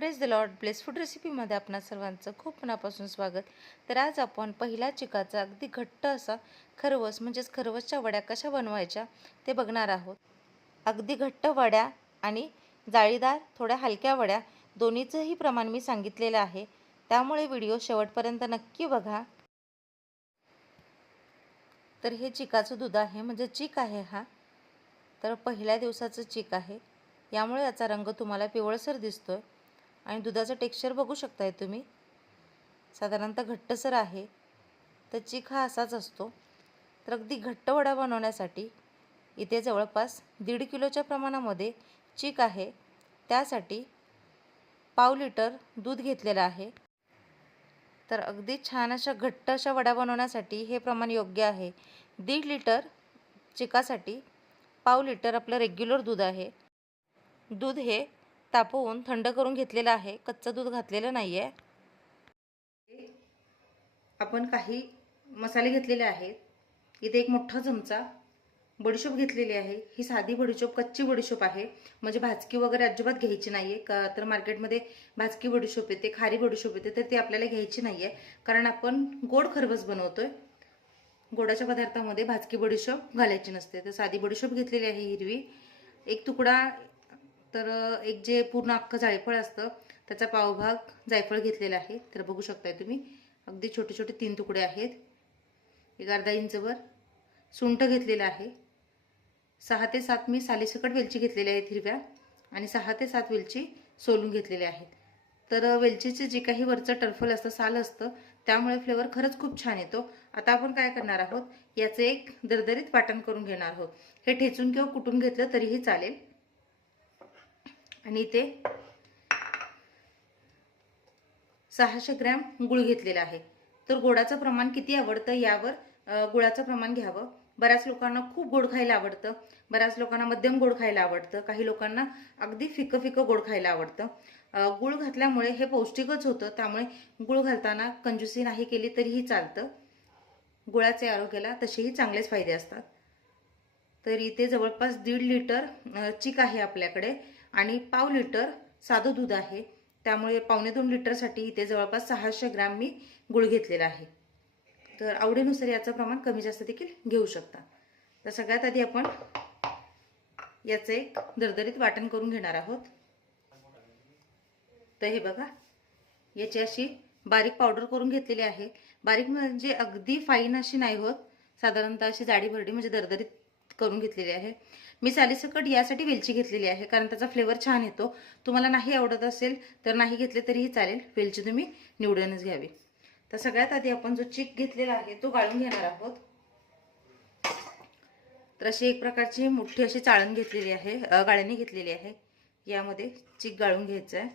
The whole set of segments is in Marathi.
Praise the lord. Bless food रेसिपीमध्ये आपणा सर्वांचं खूप मनापासून स्वागत. तर आज आपण पहिल्या चिकाचा अगदी घट्ट असा खरवस म्हणजेच खरवसच्या वड्या कशा बनवायच्या ते बघणार आहोत. अगदी घट्ट वड्या आणि जाळीदार थोड्या हलक्या वड्या दोन्हीचंही प्रमाण मी सांगितलेलं आहे, त्यामुळे व्हिडिओ शेवटपर्यंत नक्की बघा. तर हे चिकाचं दूध आहे, म्हणजे चीक आहे हा. तर पहिल्या दिवसाचं चीक आहे, यामुळे याचा रंग तुम्हाला पिवळसर दिसतोय आणि दुधाचं टेक्स्चर बघू शकताय तुम्ही, साधारणतः घट्टसर आहे. तर चीक हा असाच असतो. तर अगदी घट्ट वडा बनवण्यासाठी इथे जवळपास 1.5 किलोच्या प्रमाणामध्ये चीक आहे. त्यासाठी पाव लिटर दूध घेतलेलं आहे. तर अगदी छान अशा घट्ट अशा वड्या बनवण्यासाठी हे प्रमाण योग्य आहे. 1.5 लिटर चिकासाठी पाव लिटर आपलं रेग्युलर दूध आहे. दूध हे तापवून थंड करून घेतलेलं आहे, कच्चं दूध घातलेलं नाही आहे. आपण काही मसाले घेतलेले आहेत. इथे एक मोठा चमचा बडीशोप घेतलेली आहे. ही साधी बडीशोप, कच्ची बडीशोप आहे, म्हणजे भाजकी वगैरे अजिबात घ्यायची नाही आहे. का तर मार्केटमध्ये भाजकी बडीशोप येते, खारी बडीशोप येते, तर ती आपल्याला घ्यायची नाही आहे, कारण आपण गोड खरवस बनवतोय. गोडाच्या पदार्थामध्ये भाजकी बडीशोप घालायची नसते. तर साधी बडीशोप घेतलेली आहे हिरवी. एक तुकडा, तर एक जे पूर्ण अख्खं जायफळ असतं त्याचा पावभाग जायफळ घेतलेला आहे. तर बघू शकताय तुम्ही, अगदी छोटे छोटे 3 तुकडे आहेत. एक अर्धा इंचवर सुंठ घेतलेला आहे. 6 ते 7 मी सालीसकट वेलची घेतलेल्या आहेत हिरव्या, आणि 6 ते 7 वेलची सोलून घेतलेल्या आहेत. तर वेलचीचे जे काही वरचं टरफल असतं, साल असतं, त्यामुळे फ्लेवर खरंच खूप छान येतो. आता आपण काय करणार आहोत, याचे एक दरदरीत वाटण करून घेणार आहोत. हे ठेचून किंवा कुटून घेतलं तरीही चालेल. आणि इथे 600 ग्रॅम गुळ घेतलेला आहे. तर गोडाचं प्रमाण किती आवडतं यावर गुळाचं प्रमाण घ्यावं. बऱ्याच लोकांना खूप गोड खायला आवडतं, बऱ्याच लोकांना मध्यम गोड खायला आवडतं, काही लोकांना अगदी फिकं फिकं गोड खायला आवडतं. गुळ घातल्यामुळे हे पौष्टिकच होतं, त्यामुळे गुळ घालताना कंजूसी नाही केली तरीही चालतं. गुळाचे आरोग्याला तसेही चांगलेच फायदे असतात. तर इथे जवळपास 1.5 लिटर चीक आहे आपल्याकडे, आणि पाव लिटर साधं दूध आहे. त्यामुळे 1.25 लिटरसाठी इथे जवळपास 600 ग्रॅम मी गुळ घेतलेला आहे. तर आवडीनुसार याचं प्रमाण कमी जास्त देखील घेऊ शकता. तर सगळ्यात आधी आपण याचे एक दरदरीत वाटण करून घेणार आहोत. तर हे बघा, याची अशी बारीक पावडर करून घेतलेली आहे. बारीक म्हणजे अगदी फाईन अशी नाही होत, साधारणतः अशी जाडी भरडी म्हणजे दरदरीत करून घेतलेली आहे. मी सालीसकट यासाठी वेलची घेतलेली आहे, कारण त्याचा फ्लेवर छान येतो. तुम्हाला नाही आवडत असेल तर नाही घेतले तरीही चालेल, वेलची तुम्ही निवडूनच घ्यावी. तर सगळ्यात आधी आपण जो चीक घेतलेला आहे तो गाळून घेणार आहोत. तर अशी एक प्रकारची मोठी अशी चाळण घेतलेली आहे, गाळणी घेतलेली आहे. यामध्ये चीक गाळून घ्यायचं आहे.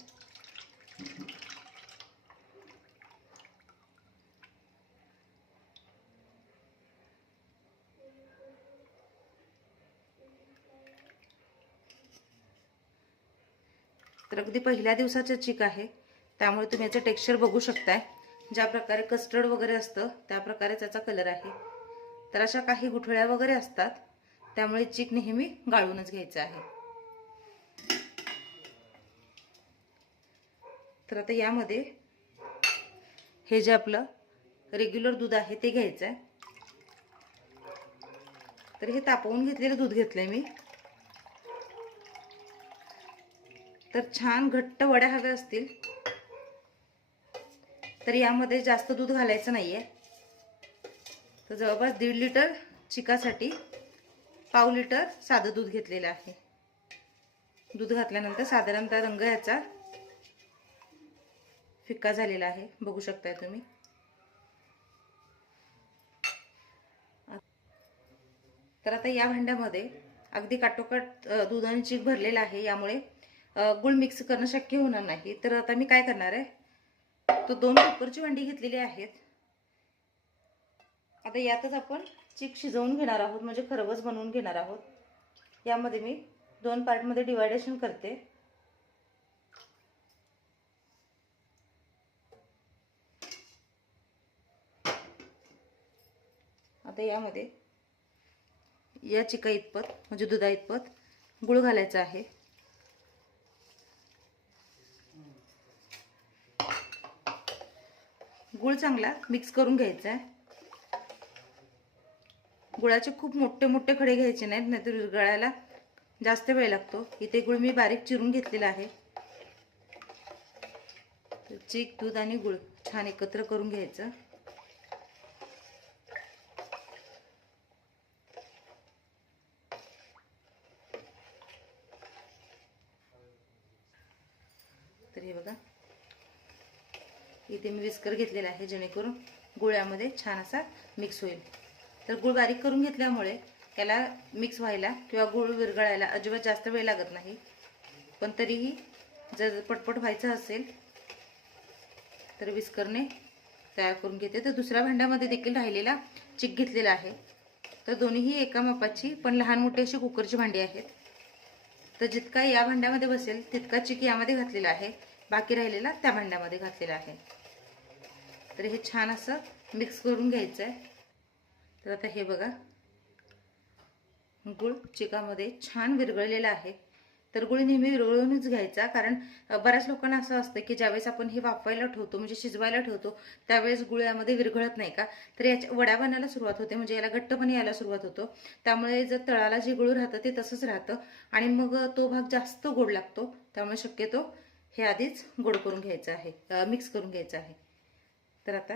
तर अगदी पहिल्या दिवसाचं चीक आहे, त्यामुळे तुम्ही याचं टेक्स्चर बघू शकताय. ज्या प्रकारे कस्टर्ड वगैरे असतं त्या प्रकारे त्याचा कलर आहे. तर अशा काही गुठळ्या वगैरे असतात, त्यामुळे चीक नेहमी गाळूनच घ्यायचं आहे. तर आता यामध्ये हे जे आपलं रेग्युलर दूध आहे ते घ्यायचं आहे. तर हे तापवून घेतलेलं दूध घेतलंय मी. तर छान घट्ट वड्या हव्या असतील तर यामध्ये जास्त दूध घालायचं नाहीये. तर जवळपास 1.5 लिटर चिकासाठी पाव लिटर साधं दूध घेतलेलं आहे. दूध घातल्यानंतर साधारणतः रंग याचा फिक्का झालेला आहे, बघू शकताय तुम्ही. तर आता या भांड्यामध्ये अगदी काटोकाट दूध आणि चीक भरलेला आहे, यामुळे गुळ मिक्स करणं शक्य होणार नाही. तर आता मी काय करणार आहे, तो 2 कुकरची भांडी घेतलेली आहेत. आता यातच आपण चीक शिजवून घेणार आहोत, म्हणजे खरवस बनवून घेणार आहोत. यामध्ये मी 2 पार्टमध्ये डिवायडेशन करते. आता यामध्ये या चिका इतपत म्हणजे दुधा इतपत गुळ घालायचा आहे. गुळ चांगला मिक्स करून घ्यायचा आहे. गुळाचे खूप मोठे मोठे खडे घ्यायचे नाहीत, नाहीतर विरघळायला जास्त वेळ लागतो. इथे गुळ मी बारीक चिरून घेतलेला आहे. चीक, दूध आणि गुळ छान एकत्र करून घ्यायचं. तर हे बघा, इथे मी विस्कर घेतलेला आहे जेणेकरून गुळामध्ये छान असा मिक्स होईल. तर गुळ बारीक करून घेतल्यामुळे त्याला मिक्स व्हायला किंवा गुळ विरघळायला अजिबात जास्त वेळ लागत नाही. पण तरीही जर पटपट व्हायचं असेल तर विस्करने तयार करून घेते. तर दुसऱ्या भांड्यामध्ये देखील राहिलेला चिक घेतलेला आहे. तर दोन्हीही एका मापाची पण लहान मोठी अशी कुकरची भांडी आहेत. तर जितका या भांड्यामध्ये बसेल तितका चिक यामध्ये घातलेला आहे, बाकी राहिलेला त्या भांड्यामध्ये घातलेला आहे. तर हे छान असं मिक्स करून घ्यायचं आहे. तर आता हे बघा, गुळ चिकामध्ये छान विरघळलेला आहे. तर गुळ नेहमी विरघळूनच घ्यायचा, कारण बऱ्याच लोकांना असं असतं की ज्यावेळेस आपण हे वाफवायला ठेवतो म्हणजे शिजवायला ठेवतो त्यावेळेस गुळ यामध्ये विरघळत नाही का, तर याच्या वड्या बनायला सुरुवात होते, म्हणजे याला घट्टपणा यायला सुरुवात होतो. त्यामुळे जर तळाला जे गुळ राहतं ते तसंच राहतं आणि मग तो भाग जास्त गोड लागतो. त्यामुळे शक्यतो हे आधीच गोड करून घ्यायचं आहे, मिक्स करून घ्यायचं आहे. तर आता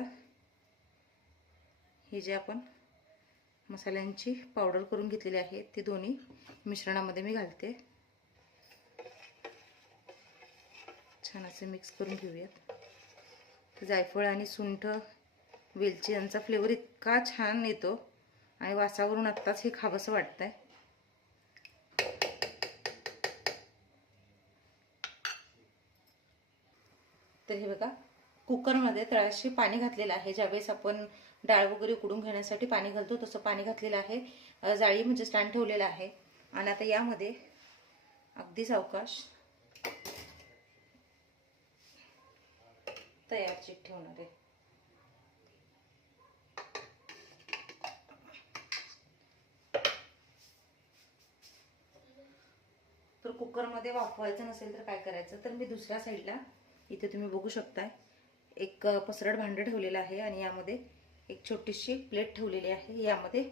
हे जे आपण मसाल्यांची पावडर करून घेतलेली आहे ती दोन्ही मिश्रणामध्ये मी घालते. छान असे मिक्स करून घेऊयात. तर जायफळ आणि सुंठ, वेलची यांचा फ्लेवर इतका छान येतो आणि वासावरून आत्ताच हे खावंसं वाटतंय. तर हे बघा, कुकरमध्ये तळाशी पाणी घातलेलं आहे. ज्यावेळेस आपण डाळ वगैरे उकडून घेण्यासाठी पाणी घालतो तसं पाणी घातलेलं आहे. जाळी म्हणजे स्टँड ठेवलेला आहे. आणि आता यामध्ये अगदी सावकाश तयार चीक ठेवणार आहे. तर कुकरमध्ये वाफवायचं नसेल तर काय करायचं, तर मी दुसऱ्या साईडला इथे तुम्ही बघू शकताय एक पसरट भांडं ठेवलेलं आहे आणि यामध्ये एक छोटीशी प्लेट ठेवलेली आहे. यामध्ये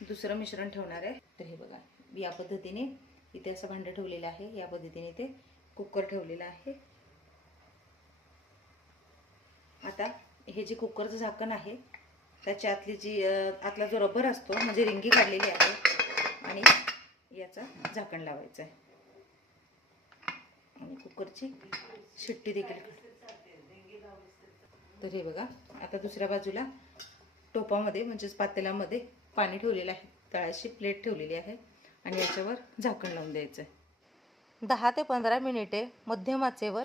दुसरं मिश्रण ठेवणार आहे. तर हे बघा, या पद्धतीने इथे असं भांडं ठेवलेलं आहे. या पद्धतीने ते कुकर ठेवलेलं आहे. आता हे जे कुकरचं झाकण आहे त्याच्या आतली जी आतला जो रबर असतो म्हणजे रिंगी काढलेली आहे आणि याचा झाकण लावायचं आहे आणि कुकरची शिट्टी देखील. तर हे बघा, आता दुसऱ्या बाजूला टोपामध्ये म्हणजेच पातेल्यामध्ये पाणी ठेवलेलं आहे. तळाशी प्लेट ठेवलेली आहे आणि याच्यावर झाकण लावून द्यायचं आहे. 10 ते 15 मिनिटे मध्यम आचेवर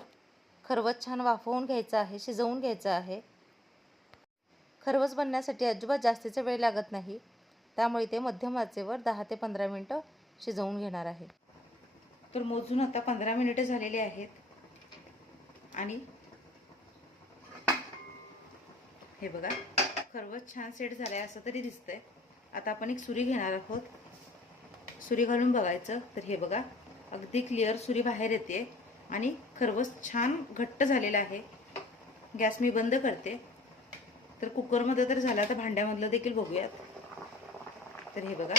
खरवस छान वाफवून घ्यायचं आहे, शिजवून घ्यायचं आहे. खरवस बनण्यासाठी अजिबात जास्तीचा वेळ लागत नाही, त्यामुळे ते मध्यम आचेवर 10 ते 15 मिनिटं शिजवून घेणार आहे. तर मोजून आता 15 मिनिटे झालेली आहेत आणि हे बघा, खरवस छान सेट झालाय असं तरी दिसतंय. आता आपण एक सुरी घेणार आहोत. सुरी घालून बघायचं. तर हे बघा, अगदी क्लिअर सुरी बाहेर येते आणि खरवस छान घट्ट झालेला आहे. गॅस मी बंद करते. तर कुकरमध्ये तर झाला, तर भांड्यामधलं देखील बघूयात. तर हे बघा,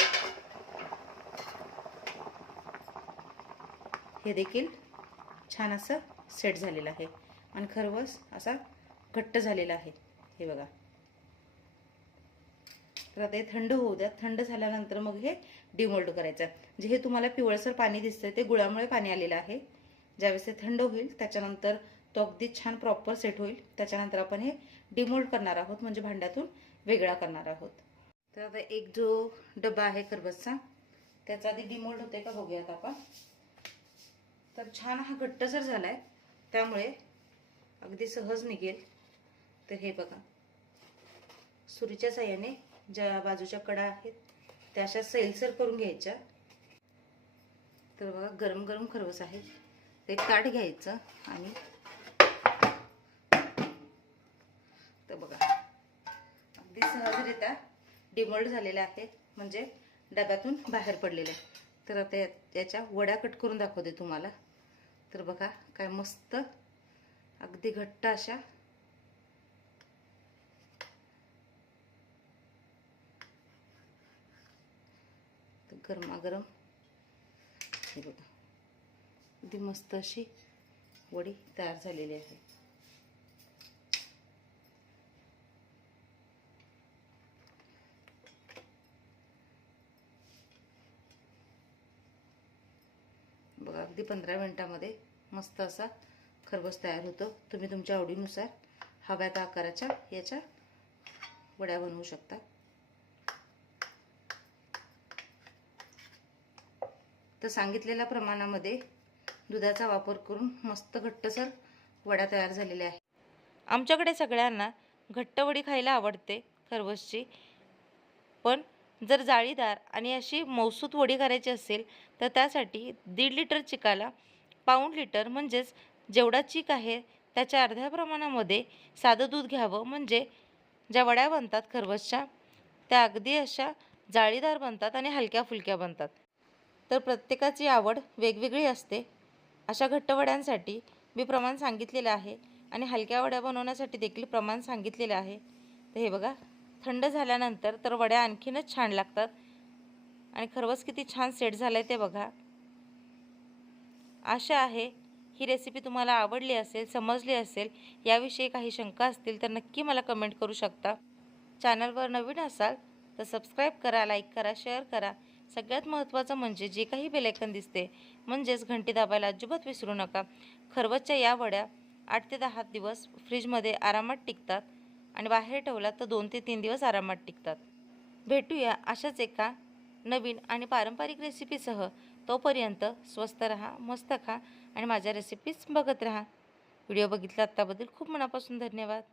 हे देखील छान असं सेट झालेलं आहे आणि खरवस असा घट्ट झालेला आहे. हे बघा. तर आता हे थंड होऊ द्या. थंड झाल्यानंतर मग हे डिमोल्ड करायचं. जे हे तुम्हाला पिवळसर पाणी दिसतंय ते गुळामुळे पाणी आलेलं आहे. ज्यावेळेस ते थंड होईल त्याच्यानंतर तो अगदी छान प्रॉपर सेट होईल. त्याच्यानंतर आपण हे डिमोल्ड करणार आहोत, म्हणजे भांड्यातून वेगळा करणार आहोत. तर आता एक जो डबा आहे खरवसचा त्याचा आधी डिमोल्ड होते का बघूयात आपण. तर छान हा घट्टसर झालाय, त्यामुळे अगदी सहज निघेल. तर हे बघा, सुरीच्या साहाय्याने ज्या बाजूच्या कडा आहेत त्या अशा सैलसर करून घ्यायच्या. तर बघा, गरम गरम खरवस आहे. ते ताट घ्यायचं आणि तर बघा, अगदी सहजरित्या डिमोल्ड झालेला आहे, म्हणजे डब्यातून बाहेर पडलेले. तर आता याच्या वड्या कट करून दाखवते तुम्हाला. तर बघा, काय मस्त अगदी घट्ट अशा गरमागरम हे बघा, अगदी मस्त अशी वडी तयार झालेली आहे. बघा, अगदी 15 मिनिटामध्ये मस्त असा खरबस तयार होतो. तुम्ही तुमच्या आवडीनुसार हव्या त्या आकाराच्या याच्या वड्या बनवू शकता. तर सांगितलेल्या प्रमाणामध्ये दुधाचा वापर करून मस्त घट्टसर वड्या तयार झालेल्या आहेत. आमच्याकडे सगळ्यांना घट्ट वडी खायला आवडते खरबसची, पण जर जाळीदार आणि अशी मौसूत वडी करायची असेल तर त्यासाठी 1.5 लिटर चिकाला पाऊण लिटर म्हणजेच जेवढा चीक आहे त्याच्या अर्ध्या प्रमाणामध्ये साधं दूध घ्यावं. म्हणजे ज्या वड्या बनतात खरबसच्या त्या अगदी अशा जाळीदार बनतात आणि हलक्या फुलक्या बनतात. तर प्रत्येकाची आवड वेगवेगळी असते. अशा घट्ट वड्यांसाठी मी प्रमाण सांगितलेलं आहे आणि हलक्या वड्या बनवण्यासाठी देखील प्रमाण सांगितलेलं आहे. तर हे बघा, थंड झाल्यानंतर तर वड्या आणखीनच छान लागतात आणि खरबस किती छान सेट झालं आहे ते बघा. आशा आहे ही रेसिपी तुम्हाला आवडली असेल, समजली असेल. याविषयी काही शंका असतील तर नक्की मला कमेंट करू शकता. चॅनलवर नवीन असाल तर सबस्क्राईब करा, लाईक करा, शेअर करा. सगळ्यात महत्त्वाचं म्हणजे जे काही बेल आयकॉन दिसते म्हणजेच घंटी दाबायला अजिबात विसरू नका. खरबसच्या या वड्या 8 ते 10 दिवस फ्रीजमध्ये आरामात टिकतात आणि बाहेर ठेवला तर 2 ते 3 दिवस आरामात टिकतात. भेटूया अशाच एका नवीन आणि पारंपरिक रेसिपीसह. तोपर्यंत स्वस्त रहा, मस्त खा आणि माझ्या रेसिपीज बघत रहा. व्हिडिओ बघितला आत्ताबद्दल खूप मनापासून धन्यवाद.